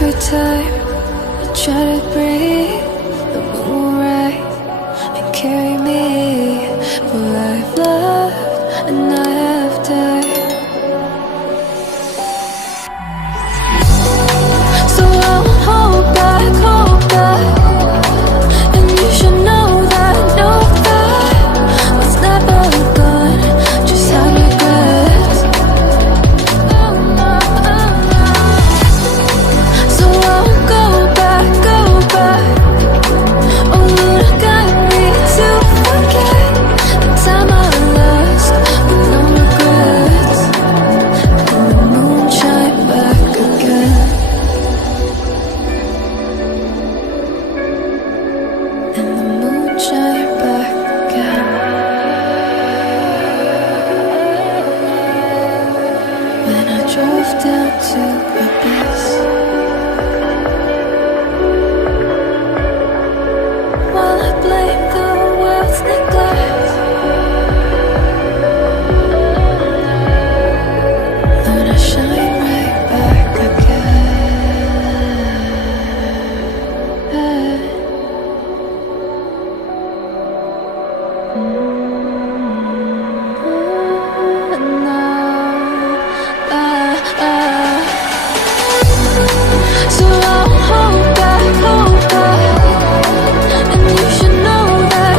Every time I try to breathe, the moon will rise and carry me. For I've loved and I have died. So I won't hold back, and you should know that was never gone, just have regrets. So I won't go back, oh Lord, guide me to forget the time I lost with no regrets. And the moon shine back again. And the moon shine back again. When I drove down to abyss, while I blame the world's neglect, Lord, I shine right back again. So I won't hold back, and you should know that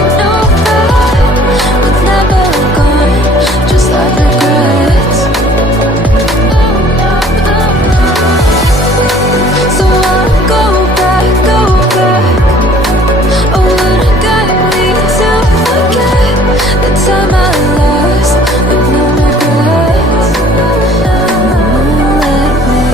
was never gone, just like regrets. So I won't go back, oh Lord, guide me to forget the time I lost with no regrets. And the moon let me.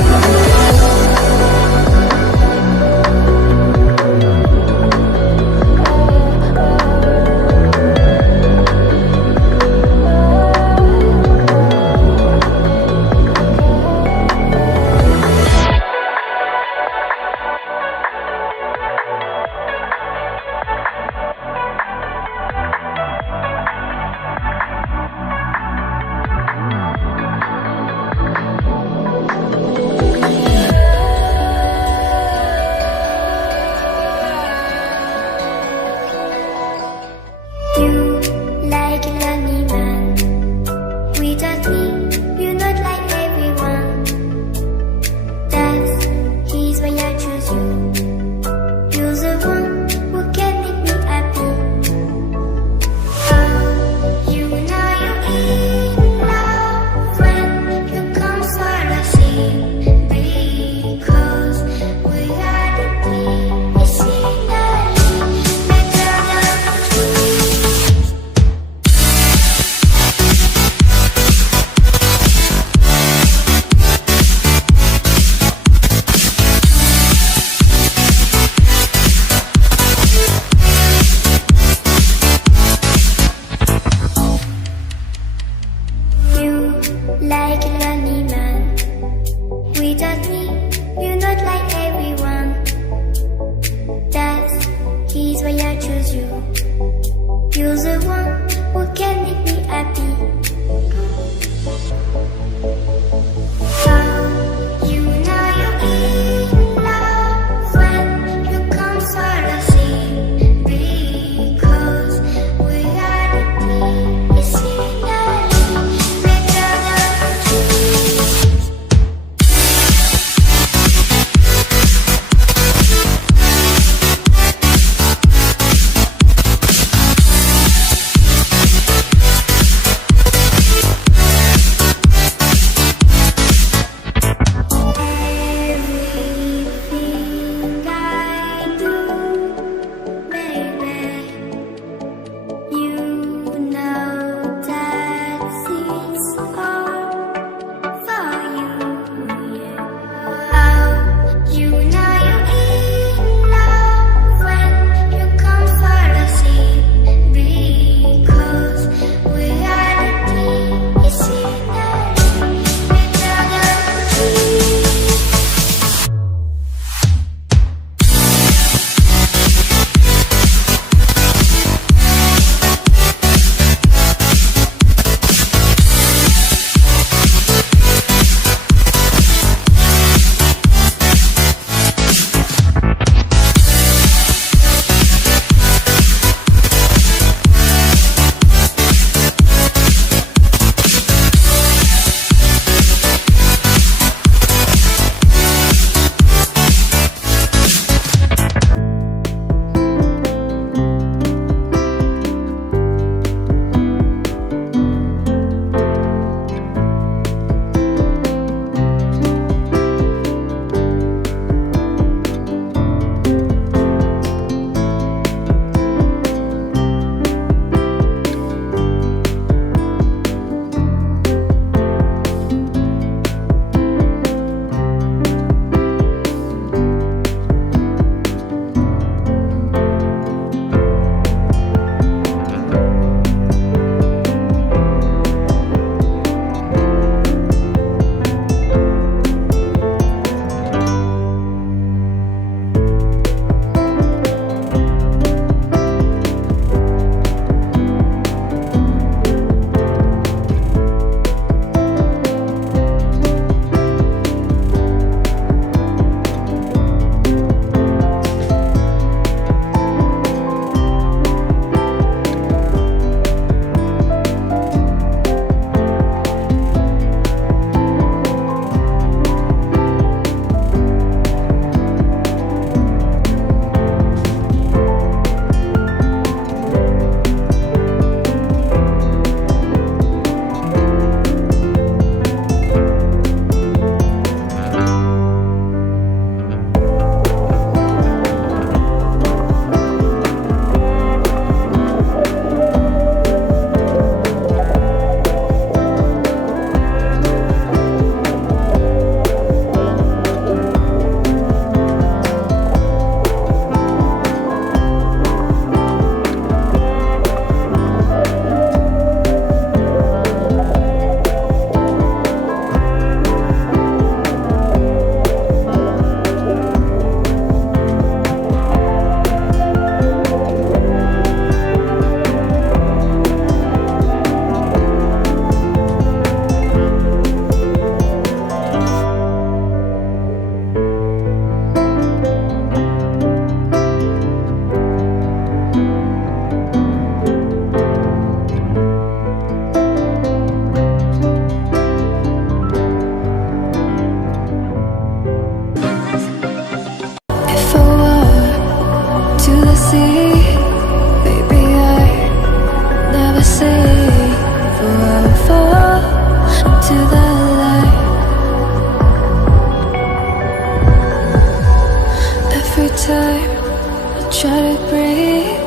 time. I try to breathe.